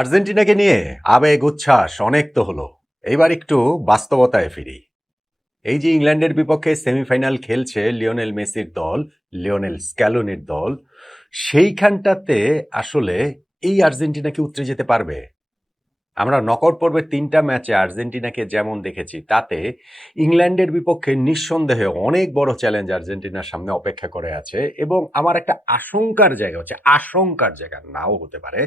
আর্জেন্টিনাকে নিয়ে আবেগ উচ্ছ্বাস অনেক তো হলো। এইবার একটু বাস্তবতায় ফিরি। এই যে ইংল্যান্ডের বিপক্ষে সেমিফাইনাল খেলছে লিওনেল মেসির দল, লিওনেল স্ক্যালোনির দল, সেইখানটাতে আসলে এই আর্জেন্টিনা কি উতরে যেতে পারবে? আমরা নকআউট পর্বের ৩টা ম্যাচে আর্জেন্টিনাকে যেমন দেখেছি, তাতে ইংল্যান্ডের বিপক্ষে নিঃসন্দেহে অনেক বড় চ্যালেঞ্জ আর্জেন্টিনার সামনে অপেক্ষা করে আছে। এবং আমার একটা আশঙ্কার জায়গা হচ্ছে, আশঙ্কার জায়গা নাও হতে পারে।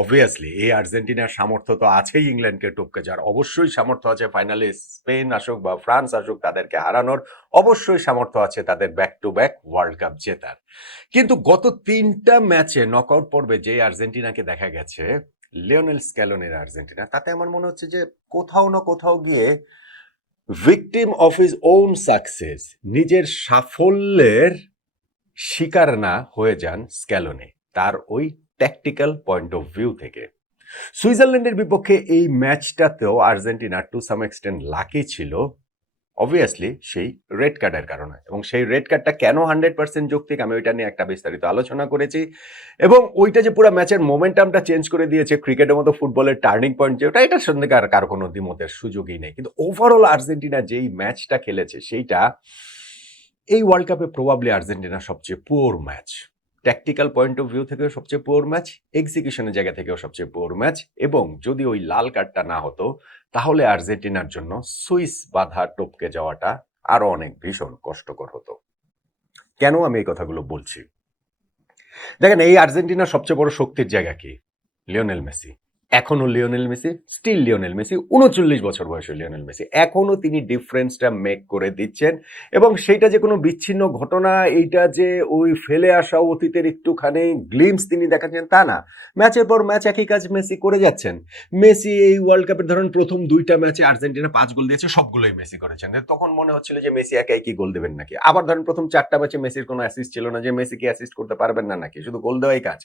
অবভিয়াসলি এই আর্জেন্টিনার সামর্থ্য তো আছেই ইংল্যান্ডকে টপকে যাওয়ার, অবশ্যই সামর্থ্য আছে ফাইনালে স্পেন আসুক বা ফ্রান্স আসুক তাদেরকে হারানোর, অবশ্যই সামর্থ্য আছে তাদের back to back world cup জেতার। কিন্তু গত ৩টা ম্যাচে নকআউট পর্বে যে আর্জেন্টিনাকে দেখা গেছে, লিওনেল স্ক্যালোনির আর্জেন্টিনা, তাতে আমার মনে হচ্ছে যে কোথাও না কোথাও গিয়ে victim of his own success, নিজের সাফল্যের শিকার না হয়ে যান স্ক্যালোনি তার ওই ট্যাকটিক্যাল পয়েন্ট অফ ভিউ থেকে। সুইজারল্যান্ডের বিপক্ষে এই ম্যাচটাতেও Argentina to some extent lucky ছিল, অবভিয়াসলি সেই রেড কার্ডের কারণে। এবং সেই রেড কার্ডটা কেন 100% যৌক্তিক, আমি ওইটা নিয়ে একটা বিস্তারিত আলোচনা করেছি। এবং ওইটা যে পুরো ম্যাচের মোমেন্টামটা চেঞ্জ করে দিয়েছে, ক্রিকেটের মতো ফুটবলের টার্নিং পয়েন্ট যেটা, এটার সঙ্গে কার কোনো দ্বিমতের সুযোগই নেই। কিন্তু ওভারঅল আর্জেন্টিনা যেই ম্যাচটা খেলেছে, সেইটা এই ওয়ার্ল্ড কাপে প্রবাবলি আর্জেন্টিনার সবচেয়ে poor match. Tactical point of view থেকেও সবচেয়ে পুয়ার ম্যাচ, এক্সিকিউশনের জায়গা থেকেও সবচেয়ে পুয়ার ম্যাচ। এবং যদি ওই লাল কার্ডটা না হতো, তাহলে আর্জেন্টিনার জন্য সুইস বাধা টপকে যাওয়াটা আরো অনেক ভীষণ কষ্টকর হতো। কেন আমি এই কথাগুলো বলছি? দেখেন, এই আর্জেন্টিনার সবচেয়ে বড় শক্তির জায়গা কি? Lionel Messi. এখনো Lionel Messi, still Lionel Messi, 39 বছর বয়সে লিওনেল মেসি, এখনো তিনি ডিফারেন্সটা মেক করে দিচ্ছেন। এবং সেইটা যে কোনো বিচ্ছিন্ন ঘটনা, এইটা যে ওই ফেলে আসা অতীতের একটুখানি গ্লিমস তিনি দেখাচ্ছেন তা না। ম্যাচের পর ম্যাচ একই কাজ মেসি করে যাচ্ছেন। মেসি এই ওয়ার্ল্ড কাপের ধরেন প্রথম 2টা ম্যাচে আর্জেন্টিনা 5 গোল দিয়েছে, সবগুলোই মেসি করেছেন। তখন মনে হচ্ছিল যে মেসি একাই কি গোল দেবেন নাকি। আবার ধরেন প্রথম 4টা ম্যাচে মেসির কোনো অ্যাসিস্ট ছিল না, যে মেসি কি অ্যাসিস্ট করতে পারবেন না নাকি, শুধু গোল দেওয়াই কাজ।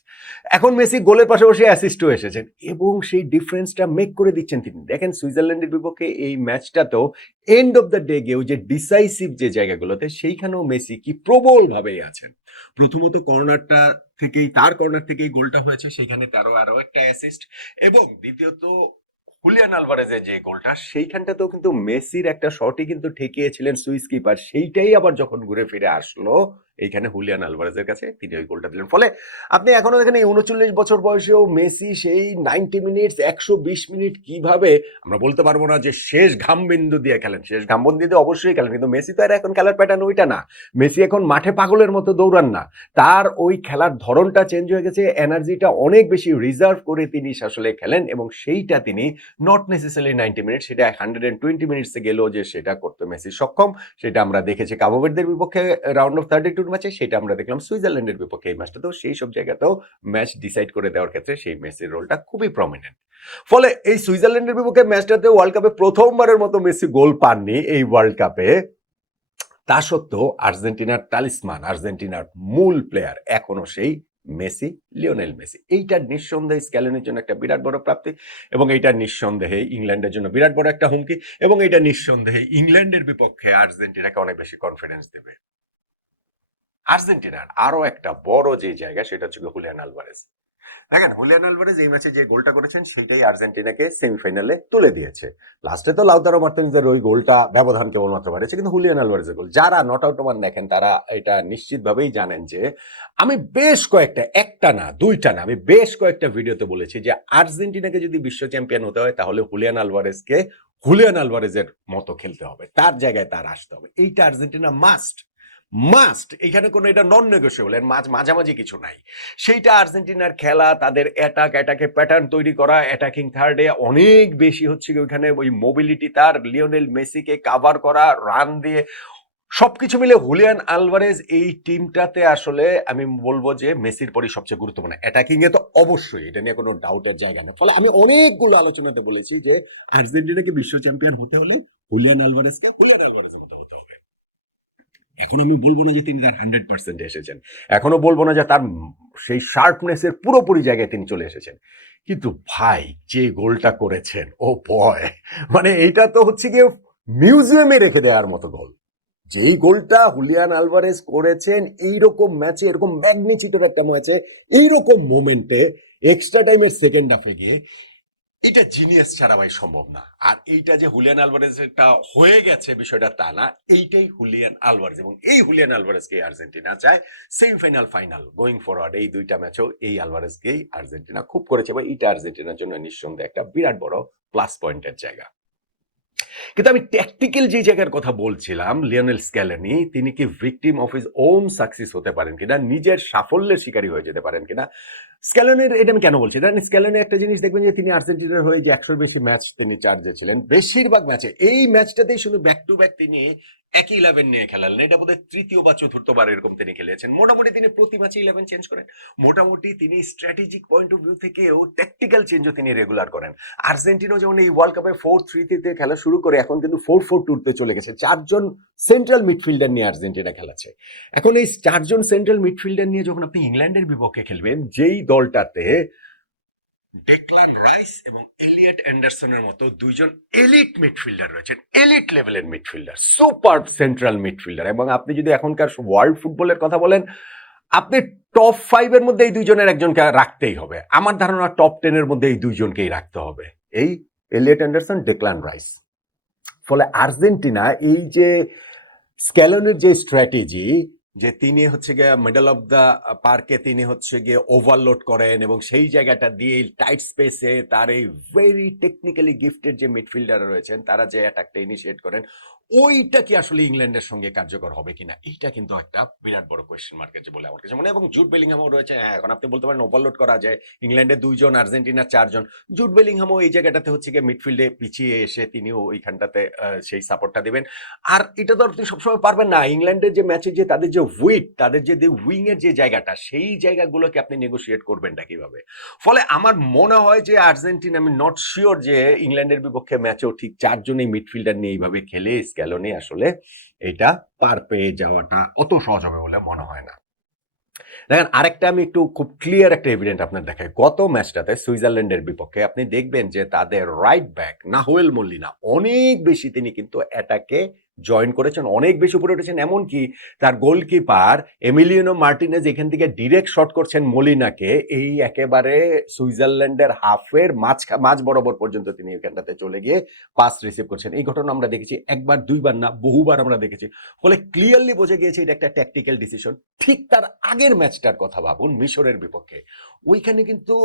এখন মেসি গোলের পাশাপাশি অ্যাসিস্টও এসেছেন এবং সেই ডিফারেন্সটা মেক করে দিচ্ছেন তিনি। দেখেন, সুইজারল্যান্ডের বিপক্ষে এই ম্যাচটাতেও এন্ড অফ দ্য ডে গিয়েও যে ডিসাইসিভ যে জায়গাগুলোতে, সেইখানেও মেসি কি প্রবল ভাবেই আছেন। প্রথমত কর্নারটা থেকেই, তার কর্নার থেকেই গোলটা হয়েছে, সেইখানে তারও আরো একটা অ্যাসিস্ট। এবং দ্বিতীয়ত হুলিয়ান আলভারেজের যে গোলটা, সেইখানটাতেও কিন্তু মেসির একটা শটই কিন্তু ঠেকিয়েছিলেন সুইস কিপার, সেইটাই আবার যখন ঘুরে ফিরে আসলো এইখানে হুলিয়ান আলভারেজের কাছে, তিনি ওই গোলটা দিলেন। ফলে আপনি এখনো দেখেন এই 39 বছর বয়সেও মেসি সেই 90 মিনিটস, 120 মিনিট কিভাবে, আমরা বলতে পারবো না যে শেষ ঘামবিন্দু দিয়ে খেলেন, শেষ ঘামবন্দি দিয়ে অবশ্যই খেলেন, কিন্তু মেসি তো আর এখন খেলার প্যাটার্ন ওইটা না। মেসি এখন মাঠে পাগলের মতো দৌড়ান না, তার ওই খেলার ধরনটা চেঞ্জ হয়ে গেছে, এনার্জিটা অনেক বেশি রিজার্ভ করে তিনি আসলে খেলেন। এবং সেইটা তিনি নট নেসেসারি 90 মিনিট, সেটা 120 মিনিটসে গেলেও যে সেটা করতে মেসি সক্ষম, সেটা আমরা দেখেছি কাবো ভার্দের বিপক্ষে রাউন্ড অফ 32 ম্যাচে, সেটা আমরা দেখলাম সুইজারল্যান্ডের বিপক্ষে এই ম্যাচটাতেও। সেই সব জায়গাতেও ম্যাচ ডিসাইড করে দেওয়ার ক্ষেত্রে সেই মেসির রোলটা খুবই প্রমিনেন্ট। ফলে এই সুইজারল্যান্ডের বিপক্ষে ম্যাচটাতে ওয়ার্ল্ড কাপে প্রথমবারের মতো মেসি গোল পাননি এই ওয়ার্ল্ড কাপে। তা সত্ত্বেও আর্জেন্টিনার টালিসমান, আর্জেন্টিনার মূল প্লেয়ার এখনো সেই মেসি, লিওনেল মেসি। এইটা নিঃসন্দেহে স্ক্যালোনির জন্য একটা বিরাট বড় প্রাপ্তি, এবং এইটা নিঃসন্দেহে ইংল্যান্ডের জন্য বিরাট বড় একটা হুমকি, এবং এইটা নিঃসন্দেহে ইংল্যান্ডের বিপক্ষে আর্জেন্টিনাকে অনেক বেশি কনফিডেন্স দেবে। আর্জেন্টিনার আরো একটা বড় যে জায়গা, সেটা ছিল হুলিয়ান আলভারেজ। দেখেন, হুলিয়ান আলভারেজ এই ম্যাচে যে গোলটা করেছেন, সেটাই আর্জেন্টিনাকে সেমিফাইনালে তুলে দিয়েছে। লাস্টে তো লাউতারো মার্টিনেজের ওই গোলটা ব্যবধান কেবলমাত্র বাড়িয়েছে, কিন্তু হুলিয়ান আলভারেজের গোল, যারা নট আউট ওমান দেখেন তারা এটা নিশ্চিতভাবেই জানেন যে আমি বেশ কয়েকটা, একটা না দুইটা না, আমি বেশ কয়েকটা ভিডিওতে বলেছি যে আর্জেন্টিনাকে যদি বিশ্ব চ্যাম্পিয়ন হতে হয়, তাহলে হুলিয়ান আলভারেজকে হুলিয়ান আলভারেজের মতো খেলতে হবে, তার জায়গায় তার আসতে হবে। এইটা আর্জেন্টিনা মাস্ট, মাস্ট, এখানে কোনো এটা নন নেগোশিয়েবল, এর মাঝামাঝি কিছু নাই। সেইটা আর্জেন্টিনার খেলা, তাদের অ্যাটাকে প্যাটার্ন তৈরি করা, অ্যাটাকিং থার্ডে অনেক বেশি হচ্ছে ওইখানে ওই মোবিলিটি, তার লিওনেল মেসিকে কাভার করা, রান দিয়ে, সবকিছু মিলে হুলিয়ান আলভারেজ এই টিমটাতে আসলে আমি বলবো যে মেসির পরই সবচেয়ে গুরুত্বপূর্ণ। অ্যাটাকিং এ তো অবশ্যই, এটা নিয়ে কোনো ডাউটের জায়গা নেই। ফলে আমি অনেকগুলো আলোচনাতে বলেছি যে আর্জেন্টিনাকে বিশ্ব চ্যাম্পিয়ন হতে হলে হুলিয়ান আলভারেজকে হুলিয়ান আলভারেজের মতো হতে হবে। এখন আমি বলবো না যে তিনি তার 100% এসেছেন, এখনো বলবো না যে তার সেই শার্পনেসের পুরোপুরি জায়গায় তিনি চলে এসেছেন, কিন্তু ভাই যে গোলটা করেছেন, ও বয়, মানে এইটা তো হচ্ছে গিয়ে মিউজিয়ামে রেখে দেওয়ার মতো গোল। যেই গোলটা হুলিয়ান আলভারেজ করেছেন এইরকম ম্যাচে, এরকম ম্যাগনিচিউডের একটা ম্যাচে, এইরকম মোমেন্টে, এক্সট্রা টাইমের সেকেন্ড হাফে গিয়ে, এটা জিনিয়াস ছাড়া ভাই সম্ভব না। আর এইটা যে হুলিয়ান আলভারেজ এটা হয়ে গেছে বিষয়টা তা না, এইটাই হুলিয়ান আলভারেজ, এবং এই হুলিয়ান আলভারেজকে আর্জেন্টিনা চায় সেমিফাইনাল ফাইনাল গোয়িং ফরওয়ার্ড। এই দুইটা ম্যাচও এই আলভারেজকেই আর্জেন্টিনা খুব করেছে, বা এইটা আর্জেন্টিনার জন্য নিঃসন্দেহে একটা বিরাট বড় প্লাস পয়েন্টের জায়গা। কিন্তু আমি ট্যাকটিক্যাল যে জায়গার কথা বলছিলাম, লিওনেল স্ক্যালোনি তিনি কি victim of his own success হতে পারেন কিনা, নিজের সাফল্যের শিকারী হয়ে যেতে পারেন কিনা। স্ক্যালোনের এটা আমি কেন বলছি, স্ক্যালোনের একটা জিনিস দেখবেন যে তিনি আর্জেন্টিনার হয়ে যে 100 বেশি ম্যাচ তিনি চার্জে ছিলেন, বেশিরভাগ ম্যাচে এই ম্যাচটাতেই শুধু ব্যাক টু ব্যাক তিনি একই 11 নিয়ে খেলালেন। এটা বোধহয় তৃতীয় বা চতুর্থবার এরকম তিনি খেলেছেন। মোটামুটি তিনি প্রতি ম্যাচে 11 চেঞ্জ করেন। মোটামুটি তিনি স্ট্র্যাটেজিক পয়েন্ট অফ ভিউ থেকেও ট্যাকটিক্যাল চেঞ্জও তিনি রেগুলার করেন। আর্জেন্টিনা যেমন এই ওয়ার্ল্ড কাপে 4-3-3 খেলা শুরু করে এখন কিন্তু 4-4-2 চলে গেছে। 4 জন সেন্ট্রাল মিডফিল্ডার নিয়ে আর্জেন্টিনা খেলাচ্ছে। এখন এই 4 জন সেন্ট্রাল মিডফিল্ডার নিয়ে যখন আপনি ইংল্যান্ডের বিপক্ষে খেলবেন, যেই দলটাতে ডেকলান রাইস এবং এলিয়ট অ্যান্ডারসনের মতো দুইজন এলিট মিডফিল্ডার রয়েছেন, এলিট লেভেলের মিডফিল্ডার, সুপার সেন্ট্রাল মিডফিল্ডার, এবং আপনি যদি এখনকার ওয়ার্ল্ড ফুটবলের কথা বলেন, আপনি টপ 5-এর মধ্যে এই দুইজনের একজনকে রাখতেই হবে। আমার ধারণা টপ 10-এর মধ্যে এই দুইজনকেই রাখতে হবে, এই এলিয়ট অ্যান্ডারসন, ডেকলান রাইস। ফলে আর্জেন্টিনা এই যে স্ক্যালোনের যে স্ট্র্যাটেজি, যে তিনি হচ্ছে গিয়ে মিডল অফ দ্য পার্কে তিনি হচ্ছে গিয়ে ওভারলোড করেন, এবং সেই জায়গাটা দিয়ে টাইট স্পেসে তার এই ভেরি টেকনিক্যালি গিফটেড যে মিডফিল্ডার রয়েছেন তারা যে অ্যাটাকটা ইনিশিয়েট করেন, ওইটা কি আসলে ইংল্যান্ডের সঙ্গে কার্যকর হবে কিনা, এইটা কিন্তু একটা বিরাট বড় কোয়েশ্চেন মার্ক আছে বলে আমার কাছে মনে হয়। এবং জুড বেলিংহামও রয়েছে। হ্যাঁ, এখন আপনি বলতে পারেন ওভারলোড করা যায়, ইংল্যান্ডে 2 জন, আর্জেন্টিনার 4 জন। জুড বেলিংহামও এই জায়গাটাতে হচ্ছে গিয়ে মিডফিল্ডে পিছিয়ে এসে তিনিও ওইখানটাতে সেই সাপোর্টটা দিবেন। আর এটা তো আপনি সবসময় পারবেন না। ইংল্যান্ডের যে ম্যাচে যে তাদের যে উইক, তাদের যে উইং এর যে জায়গাটা, সেই জায়গাগুলোকে আপনি নেগোশিয়েট করবেনটা কিভাবে। ফলে আমার মনে হয় যে আর্জেন্টিনা, আমি নট শিওর যে ইংল্যান্ডের বিপক্ষে ম্যাচেও ঠিক 4 জনই মিডফিল্ডার নিয়ে এইভাবে খেলে স্ক্যালোনি আসলে এটা পার পেয়ে যাওয়াটা অত সহজ হবে বলে মনে হয় না। দেখেন, আরেকটা আমি একটু খুব ক্লিয়ার একটা এভিডেন্ট আপনার দেখাই। গত ম্যাচটাতে সুইজারল্যান্ডের বিপক্ষে আপনি দেখবেন যে তাদের রাইট ব্যাক নাহুয়েল মলিনা অনেক বেশি তিনি কিন্তু অ্যাটাকে জয়েন করেছেন, অনেক বেশি উপরে উঠেছেন। এমনকি তার গোলকিপার এমিলিয়ানো মার্টিনেজ এখান থেকে ডিরেক্ট শট করছেন মলিনাকে, এই একেবারে সুইজারল্যান্ডের হাফের মাঝ বরাবর পর্যন্ত তিনি এখানটাতে চলে গিয়ে পাস রিসিভ করছেন। এই ঘটনা আমরা দেখেছি একবার দুইবার না, বহুবার আমরা দেখেছি। ফলে ক্লিয়ারলি বোঝা গিয়েছে এটা একটা ট্যাকটিক্যাল ডিসিশন। ঠিক তার আগের ম্যাচটার কথা ভাবুন, মিশরের বিপক্ষে। ওইখানে কিন্তু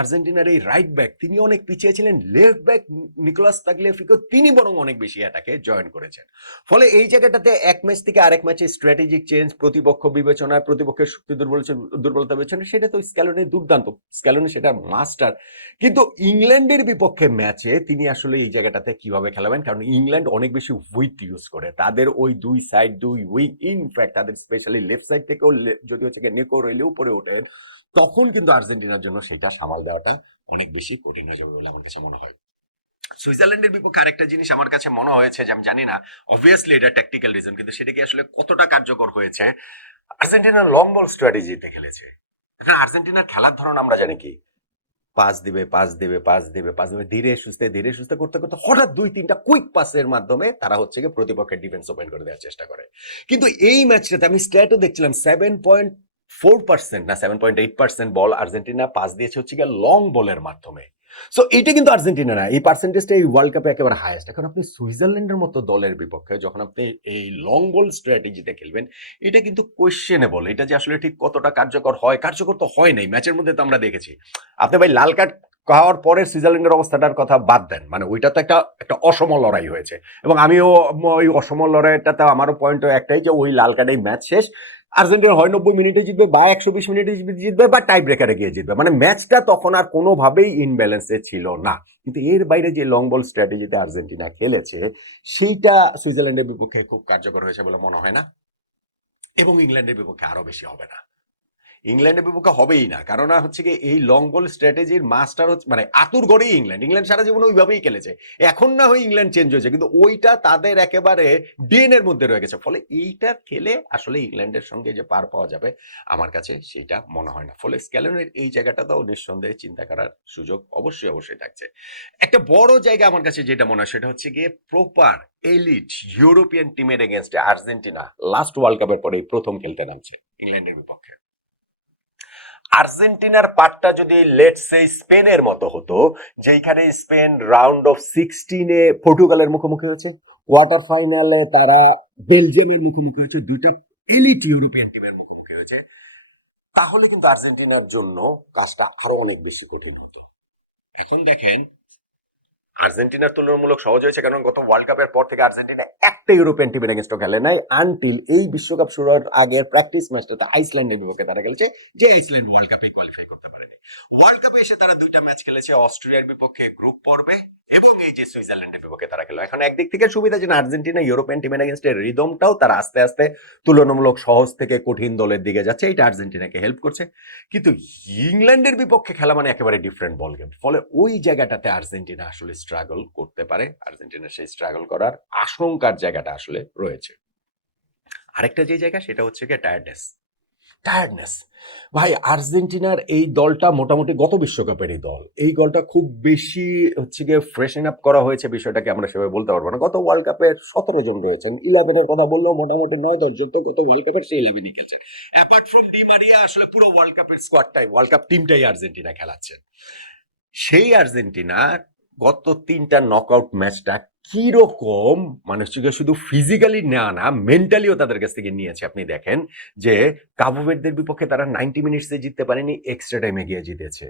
আর্জেন্টিনার এই রাইট ব্যাক তিনি অনেক পিছিয়ে ছিলেন, লেফট ব্যাক নিকোলাস তাগলিয়াফিকো তিনি বরং অনেক বেশি অ্যাটাকে জয়েন করেছেন। ফলে এই জায়গাটাতে এক ম্যাচ থেকে আরেক ম্যাচে স্ট্র্যাটেজিক চেঞ্জ, প্রতিপক্ষ বিবেচনায়, প্রতিপক্ষের শক্তি দুর্বলতা বিবেচনা, সেটা তো স্ক্যালোনি দুর্দান্ত, স্ক্যালোনি সেটা মাস্টার। কিন্তু ইংল্যান্ডের বিপক্ষে ম্যাচে তিনি আসলে এই জায়গাটাতে কিভাবে খেলাবেন, কারণ ইংল্যান্ড অনেক বেশি উইক ইউজ করে, তাদের ওই দুই সাইড দুই উইক, ইনফ্যাক্ট তাদের স্পেশালি লেফট সাইড থেকেও যদি হচ্ছে নেকো রেলে উপরে ওঠেন, তখন কিন্তু আর্জেন্টিনার জন্য সেটা সামাল দেওয়াটা অনেক বেশি কঠিন হয়ে যাবে বলে আমার কাছে মনে হয়। সুইজারল্যান্ডের বিপক্ষে আরেকটা জিনিস আমার কাছে মনে হয়েছে, যে আমি জানি না, অবভিয়াসলি এটা ট্যাকটিক্যাল রিজন, কিন্তু সেটা কি আসলে কতটা কার্যকর হয়েছে। আর্জেন্টিনা লং বল স্ট্র্যাটেজিতে খেলেছে। এখন আর্জেন্টিনার খেলার ধরন আমরা জানি কি, পাস দিবে, পাস দিবে, পাস দিবে, পাস দিবে, ধীরে সুস্থে করতে করতে হঠাৎ 2-3টা কুইক পাসের মাধ্যমে তারা হচ্ছে গিয়ে প্রতিপক্ষের ডিফেন্স ওপেন করে দেওয়ার চেষ্টা করে। কিন্তু এই ম্যাচটাতে আমি স্ট্যাটও দেখছিলাম, 7.4% না 7.8% বল আর্জেন্টিনা পাস দিয়েছে হচ্ছে গিয়ে লং বলের মাধ্যমে। সো এইটা কিন্তু আর্জেন্টিনা না, এই পার্সেন্টেজটা এই ওয়ার্ল্ড কাপে একেবারে হাইয়েস্ট। এখন আপনি সুইজারল্যান্ডের মতো দলের বিপক্ষে যখন আপনি এই লং বল স্ট্র্যাটেজিতে খেলবেন, এটা কিন্তু কোয়েশ্চেনেবল। এটা যে আসলে ঠিক কতটা কার্যকর হয়, কার্যকর তো হয় নাই, ম্যাচের মধ্যে তো আমরা দেখেছি। আপনি ভাই লাল কার্ড খাওয়ার পরে সুইজারল্যান্ডের অবস্থাটার কথা বাদ দেন, মানে ওইটা তো একটা অসম লড়াই হয়েছে, এবং আমিও ওই অসম লড়াইটাতে আমারও পয়েন্ট একটাই, যে ওই লাল কার্ডেই ম্যাচ শেষ। আর্জেন্টিনা হয় 90 মিনিটে জিতবে, বা 120 মিনিটে জিতবে, বা টাই ব্রেকারে গিয়ে জিতবে, মানে ম্যাচটা তখন আর কোনোভাবেই ইনব্যালেন্সে ছিল না। কিন্তু এর বাইরে যে লং বল স্ট্র্যাটেজিতে আর্জেন্টিনা খেলেছে, সেইটা সুইজারল্যান্ডের বিপক্ষে খুব কার্যকর হয়েছে বলে মনে হয় না, এবং ইংল্যান্ডের বিপক্ষে আরো বেশি হবে না। ইংল্যান্ডের বিপক্ষে হবেই না, কারণ হচ্ছে কি এই লং বল স্ট্র্যাটেজির মাস্টার হচ্ছে মানে আতুর ঘরেই ইংল্যান্ড সারা জীবন ওইভাবেই খেলেছে। এখন না হয় ইংল্যান্ড চেঞ্জ হয়েছে, কিন্তু ওইটা তাদের একেবারে ডিএনএ এর মধ্যে রয়ে গেছে। ফলে এইটা খেলে আসলে ইংল্যান্ডের সঙ্গে যে পার পাওয়া যাবে আমার কাছে সেটা মনে হয় না। ফলে স্ক্যালনের এই জায়গাটাতেও নিঃসন্দেহে চিন্তা করার সুযোগ অবশ্যই অবশ্যই থাকছে। একটা বড় জায়গা আমার কাছে যেটা মনে হয় সেটা হচ্ছে গিয়ে প্রপার এলিট ইউরোপিয়ান টিমের এগেনস্টে আর্জেন্টিনা লাস্ট ওয়ার্ল্ড কাপের পরেই প্রথম খেলতে নামছে ইংল্যান্ডের বিপক্ষে। আর্জেন্টিনার পার্টটা যদি লেটস সে স্পেনের মতো হতো, যেখানে স্পেন রাউন্ড অফ 16-এ পর্তুগালের মুখোমুখি হয়েছে, কোয়ার্টার ফাইনালে তারা বেলজিয়ামের মুখোমুখি হয়েছে, দুইটা এলিট ইউরোপিয়ান টিমের মুখোমুখি হয়েছে, তাহলে কিন্তু আর্জেন্টিনার জন্য কাজটা আরো অনেক বেশি কঠিন হতো। এখন দেখেন আর্জেন্টিনার তুলনামূলক সহজ হয়েছে, কারণ গত ওয়ার্ল্ড কাপের পর থেকে আর্জেন্টিনা একটা ইউরোপিয়ান টিমের এগেনস্টও খেলে নাই আনটিল এই বিশ্বকাপ শুরুর আগের প্র্যাকটিস ম্যাচটাতে আইসল্যান্ডের বিপক্ষে তারা খেলছে, যে আইসল্যান্ড ওয়ার্ল্ড কাপে কোয়ালিফাই করতে পারেনি। ওয়ার্ল্ড কাপে এসে তারা দুইটা ম্যাচ খেলেছে, অস্ট্রেলিয়ার বিপক্ষে গ্রুপ পর্বে এবং এই যে সুইজারল্যান্ডের বিপক্ষে তারা খেলো। এখন একদিক থেকে সুবিধা যে আর্জেন্টিনা ইউরোপিয়ান টিমের এগেনস্টে রিদমটাও তারা আস্তে আস্তে তুলনামূলক সহজ থেকে কঠিন দলের দিকে যাচ্ছে, এটা আর্জেন্টিনাকে হেল্প করছে। কিন্তু ইংল্যান্ডের বিপক্ষে খেলা মানে একেবারে ডিফারেন্ট বল গেম। ফলে ওই জায়গাটাতে আর্জেন্টিনা আসলে স্ট্রাগল করতে পারে, আর্জেন্টিনার সেই স্ট্রাগল করার আশঙ্কার জায়গাটা আসলে রয়েছে। আরেকটা যে জায়গা সেটা হচ্ছে কি টায়ার্ডনেস। ভাই আর্জেন্টিনার এই দলটা মোটামুটি গত বিশ্বকাপেরই দল, এই দলটা খুব বেশি হচ্ছে গিয়ে ফ্রেশন আপ করা হয়েছে বিষয়টাকে আমরা সেভাবে বলতে পারবো না। গত ওয়ার্ল্ড কাপের 17 জন রয়েছেন, 11-এর কথা বললেও মোটামুটি 9-10 জন তো গত ওয়ার্ল্ড কাপের সেই 11-ই খেলছে। অ্যাপার্ট ফ্রম ডি মারিয়া আসলে পুরো ওয়ার্ল্ড কাপের স্কোয়াডটাই, ওয়ার্ল্ড কাপ টিমটাই আর্জেন্টিনা খেলাচ্ছে। সেই আর্জেন্টিনা গত 3টা নকআউট ম্যাচটা কিরকম মানে শুধু ফিজিক্যালি না মেন্টালিও তাদের কাছ থেকে নিয়েছে। আপনি দেখেন যে কাবো ভের্দের বিপক্ষে তারা 90 মিনিটসে জিততে পারেনি, এক্সট্রা টাইমে গিয়ে জিতেছে।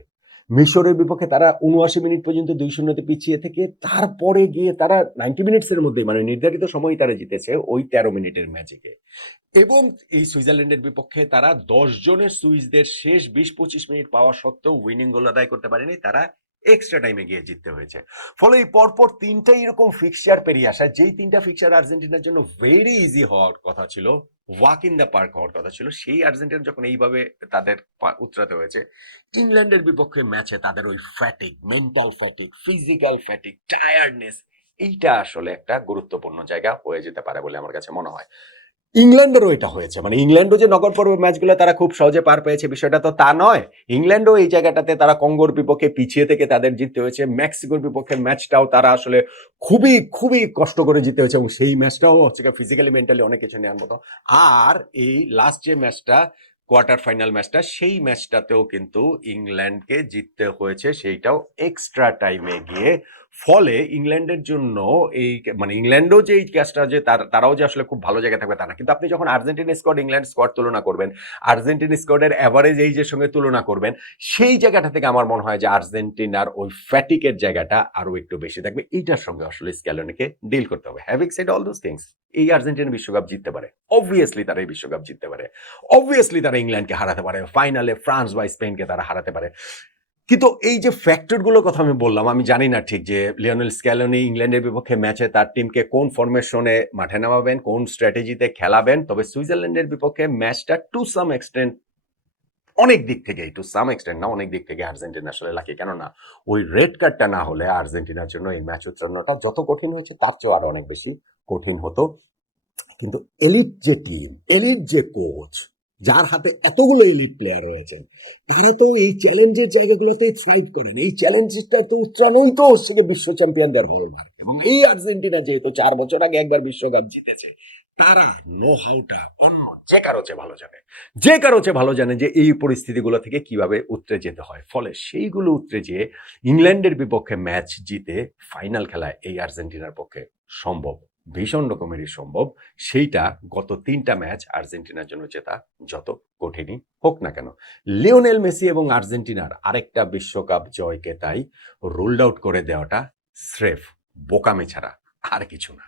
মিশরের বিপক্ষে তারা 79 মিনিট পর্যন্ত 2-0 পিছিয়ে থেকে তারপরে গিয়ে তারা 90 মিনিটসের মধ্যে মানে নির্ধারিত সময় তারা জিতেছে ওই 13 মিনিটের ম্যাচে। এবং এই সুইজারল্যান্ডের বিপক্ষে তারা 10 জনের সুইসদের শেষ 20-25 মিনিট পাওয়া সত্ত্বেও উইনিং গোল আদায় করতে পারেনি, তারা এক্সট্রা টাইমে গিয়ে জিততে হয়েছে। ফলে এই পরপর 3টা এরকম ফিক্সচার পেরিয়ে আসা, যেই 3টা ফিক্সচার আর্জেন্টিনার জন্য ভেরি ইজি হওয়ার কথা ছিল, ওয়াক ইন দ্য পার্ক হওয়ার কথা ছিল, সেই আর্জেন্টিনা যখন এইভাবে তাদের উতরাতে হয়েছে, ইংল্যান্ডের বিপক্ষে ম্যাচে তাদের ওই fatigue, mental fatigue, physical fatigue, tiredness, এইটা আসলে একটা গুরুত্বপূর্ণ জায়গা হয়ে যেতে পারে বলে আমার কাছে মনে হয়। ইংল্যান্ডেরও এটা হয়েছে, মানে ইংল্যান্ডও যে নকআউট পর্বের ম্যাচগুলো তারা খুব সহজে পার পেয়েছে বিষয়টা তো তা নয়। ইংল্যান্ডও এই জায়গাটাতে তারা কঙ্গোর বিপক্ষে পিছিয়ে থেকে তাদের জিততে হয়েছে, মেক্সিকোর বিপক্ষে ম্যাচটাও তারা আসলে খুবই খুবই কষ্ট করে জিততে হয়েছে, এবং সেই ম্যাচটাও হচ্ছে ফিজিক্যালি মেন্টালি অনেক কিছু নেওয়ার মতো। আর এই লাস্ট যে ম্যাচটা কোয়ার্টার ফাইনাল ম্যাচটা, সেই ম্যাচটাতেও কিন্তু ইংল্যান্ডকে জিততে হয়েছে, সেইটাও এক্সট্রা টাইমে গিয়ে। ফলে ইংল্যান্ডের জন্য এই মানে ইংল্যান্ডও যে এই কাজটা যে তারাও যে আসলে খুব ভালো জায়গায় থাকবে তা না, কিন্তু আপনি যখন আর্জেন্টিনা স্কোয়াড ইংল্যান্ড স্কোয়াড তুলনা করবেন, আর্জেন্টিনা স্কোয়াডের অ্যাভারেজ এইজের সঙ্গে তুলনা করবেন, সেই জায়গাটা থেকে আমার মনে হয় যে আর্জেন্টিনার ওই ফ্যাটিকের জায়গাটা আরো একটু বেশি থাকবে। এইটার সঙ্গে আসলে স্ক্যালোনিকে ডিল করতে হবে। Having said all those things, এই আর্জেন্টিনা বিশ্বকাপ জিততে পারে, অবভিয়াসলি তারা এই বিশ্বকাপ জিততে পারে, অবভিয়াসলি তারা ইংল্যান্ডকে হারাতে পারে, ফাইনালে ফ্রান্স বা স্পেনকে তারা হারাতে পারে। কিন্তু এই যে ফ্যাক্টরগুলোর কথা আমি বললাম, আমি জানি না ঠিক যে লিওনেল স্ক্যালোনি ইংল্যান্ডের বিপক্ষে ম্যাচে তার টিমকে কোন ফরমেশনে মাঠে নামাবেন, কোন স্ট্র্যাটেজিতে খেলাবেন। তবে সুইজারল্যান্ডের বিপক্ষে ম্যাচটা টু সাম এক্সটেন্ট, অনেক দিক থেকে, টু সাম এক্সটেন্ট না অনেক দিক থেকে আর্জেন্টিনা আসলে লাকি। কেননা ওই রেড কার্ডটা না হলে আর্জেন্টিনার জন্য এই ম্যাচ উচ্চারণটা যত কঠিন হচ্ছে তার চেয়েও আরো অনেক বেশি কঠিন হতো। কিন্তু এলিট যে টিম, এলিট যে কোচ, যার হাতে এতগুলো এলিট প্লেয়ার রয়েছেন, তারা তো এই চ্যালেঞ্জের জায়গাগুলোতেই থ্রাইভ করেন। এই চ্যালেঞ্জটা তো উচ্চারণই তো হচ্ছে বিশ্ব চ্যাম্পিয়নদের হলমার্ক। এবং এই আর্জেন্টিনা যেহেতু 4 বছর আগে একবার বিশ্বকাপ জিতেছে, তারা নো হাউটা অন্য যে কারো চেয়ে ভালো জানে যে এই পরিস্থিতিগুলো থেকে কিভাবে উতরে যেতে হয়। ফলে সেইগুলো উতরে যেয়ে ইংল্যান্ডের বিপক্ষে ম্যাচ জিতে ফাইনাল খেলায় এই আর্জেন্টিনার পক্ষে সম্ভব, ভীষণ রকমেরই সম্ভব। সেইটা গত 3টা ম্যাচ আর্জেন্টিনার জন্য জেতা যত কঠিনই হোক না কেন। লিওনেল মেসি এবং আর্জেন্টিনার আরেকটা বিশ্বকাপ জয়কে তাই রুলড আউট করে দেওয়াটা স্রেফ বোকামি ছাড়া আর কিছু না।